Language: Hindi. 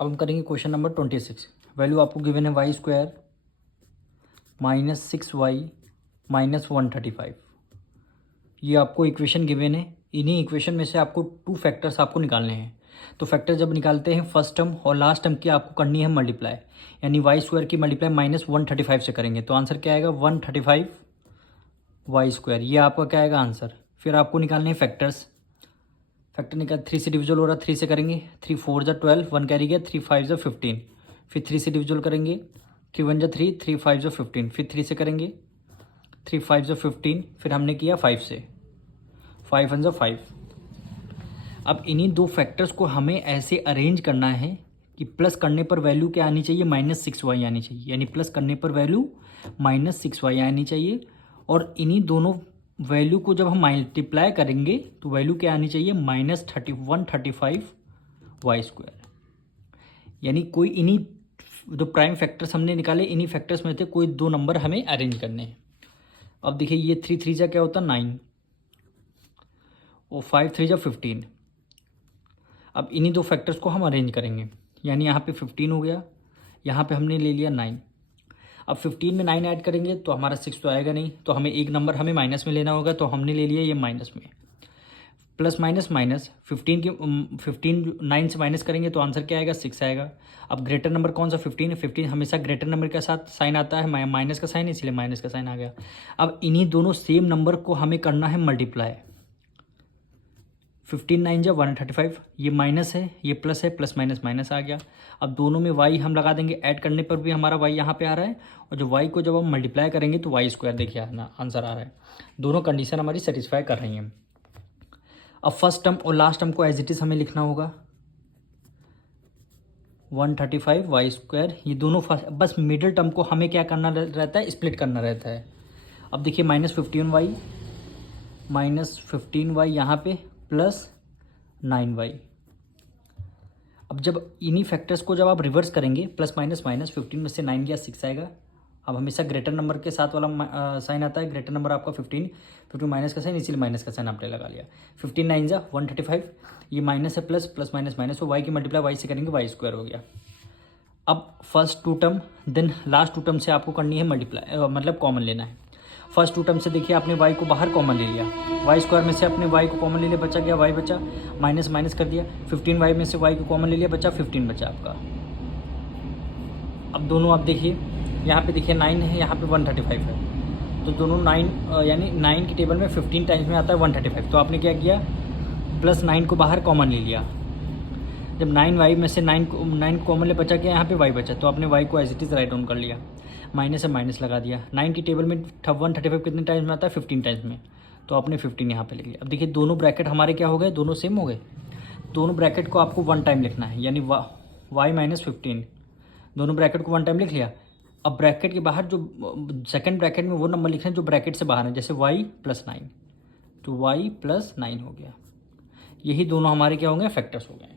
अब हम करेंगे क्वेश्चन नंबर 26। वैल्यू आपको गिवन है y square minus 6y minus 135। ये आपको इक्वेशन गिवन है। इन्हीं इक्वेशन में से आपको टू फैक्टर्स आपको निकालने हैं। तो फैक्टर जब निकालते हैं फर्स्ट टर्म और लास्ट टर्म की आपको करनी है मल्टीप्लाई, यानी वाई स्क्वायर की मल्टीप्लाई माइनस 135 से करेंगे। तो आंसर क्या आएगा 135 वाई स्क्वायर। ये आपका क्या आएगा आंसर। फिर आपको निकालने हैं फैक्टर्स। फैक्टर निकाल 3 से डिविजल हो रहा है 3 से करेंगे। 3 4 जा 12, 1 कैरी गया, 3 5 जा 15। फिर 3 से डिविजल करेंगे, 3 1 जा 3, 3 5 जा 15। फिर 3 से करेंगे, 3 5 जा 15। फिर हमने किया 5 से, 5 1 जा 5। अब इन्हीं दो फैक्टर्स को हमें ऐसे अरेंज करना है कि प्लस करने पर वैल्यू क्या आनी चाहिए, -6y आनी चाहिए। यानी प्लस करने पर वैल्यू -6y आनी चाहिए। और इन्हीं दोनों वैल्यू को जब हम मल्टीप्लाई करेंगे तो वैल्यू क्या आनी चाहिए -135 वाई स्क्वायर। यानी कोई इन्हीं जो प्राइम फैक्टर्स हमने निकाले इन्हीं फैक्टर्स में थे कोई दो नंबर हमें अरेंज करने हैं। अब देखिए ये 3 3 जा क्या होता है 9 और 5 3 जा 15। अब इन्हीं दो फैक्टर्स को हम अरेंज करेंगे, यानी यहाँ पे 15 हो गया, यहाँ पे हमने ले लिया 9। अब 15 में 9 ऐड करेंगे तो हमारा 6 तो आएगा नहीं, तो हमें एक नंबर हमें माइनस में लेना होगा। तो हमने ले लिया ये माइनस में। प्लस माइनस माइनस 15 9 से माइनस करेंगे तो आंसर क्या आएगा 6 आएगा। अब ग्रेटर नंबर कौन सा 15 है, 15 हमेशा ग्रेटर नंबर के साथ साइन आता है, माइनस का साइन, इसलिए माइनस का साइन आ गया। अब इन्हीं दोनों सेम नंबर को हमें करना है मल्टीप्लाई। 15 9 जा 135, ये माइनस है ये प्लस है, प्लस माइनस माइनस आ गया। अब दोनों में y हम लगा देंगे, ऐड करने पर भी हमारा y यहाँ पे आ रहा है, और जो y को जब हम मल्टीप्लाई करेंगे तो वाई स्क्वायर देखिए आंसर आ रहा है। दोनों कंडीशन हमारी सेटिस्फाई कर रही हैं। अब फर्स्ट टर्म और लास्ट टर्म को एज इट इज़ हमें लिखना होगा 135 वाई स्क्वायर। ये दोनों बस मिडिल टर्म को हमें क्या करना रहता है, स्प्लिट करना रहता है। अब देखिए -15y यहाँ पे प्लस 9y। अब जब इन्हीं फैक्टर्स को जब आप रिवर्स करेंगे, प्लस माइनस माइनस 15 में से 9 गया 6 आएगा। अब हमेशा ग्रेटर नंबर के साथ वाला साइन आता है, ग्रेटर नंबर आपका 15 माइनस का साइन, इसीलिए माइनस का साइन आपने लगा लिया। 15 9 जा 135, ये माइनस है प्लस, प्लस माइनस माइनस, तो वाई की मल्टीप्लाई वाई से करेंगे वाई स्क्वायर हो गया। अब first two term then last two term से आपको करनी है मल्टीप्लाई, मतलब कॉमन लेना है। फर्स्ट टू टर्म से देखिए आपने y को बाहर कॉमन ले लिया, वाई स्क्वायर में से अपने y को कॉमन ले लिया, बचा गया y बचा, माइनस माइनस कर दिया। 15y में से y को कॉमन ले लिया, बचा 15 बचा आपका। अब दोनों आप देखिए यहाँ पे देखिए 9 है, यहाँ पे 135 है, तो दोनों 9 यानी 9 की टेबल में 15 टाइम्स में आता है 135। तो आपने क्या किया प्लस 9 को बाहर कॉमन ले लिया। जब 9y में से 9 कॉमन ले बचा क्या यहाँ पे y बचा, तो आपने y को as it is write down कर लिया, माइनस से माइनस लगा दिया। 9 की टेबल में 135 कितने टाइम्स में आता है 15 टाइम्स में, तो आपने 15 यहाँ पे लिख लिया। अब देखिए दोनों ब्रैकेट हमारे क्या हो गए, दोनों सेम हो गए। दोनों ब्रैकेट को आपको 1 टाइम लिखना है, यानी y माइनस 15, दोनों ब्रैकेट को 1 टाइम लिख लिया। अब ब्रैकेट के बाहर जो सेकंड ब्रैकेट में वो नंबर लिखना है जो ब्रैकेट से बाहर है, जैसे y प्लस 9, तो y प्लस 9 हो गया। यही दोनों हमारे क्या होंगे फैक्टर्स हो गए।